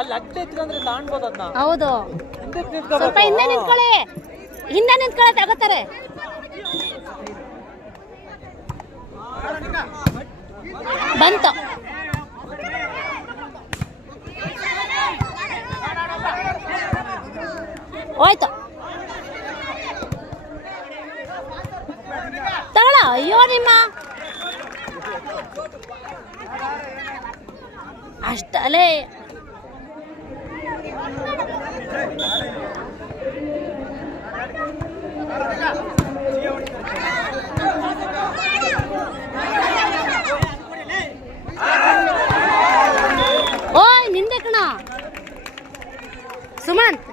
ಅಲ್ಲಿ ಅಡ್ಡ ಎತ್ತಿದ್ರೆ ತಾಣ್ಬೋದು ಅದನ್ನ. ಹೌದು, ಸ್ವಲ್ಪ ಹಿಂದೆ ನಿಂತ್ಕೊಳ್ಳಿ, ಹಿಂದೆ ನಿಂತ್ಕೊಳ್ಳಿ, ತಗೋತಾರೆ. ಬಂತು, ಹೋಯ್ತು, ತಗೊಳ. ಅಯ್ಯೋ ನಿಮ್ಮ ಅಷ್ಟಲೇ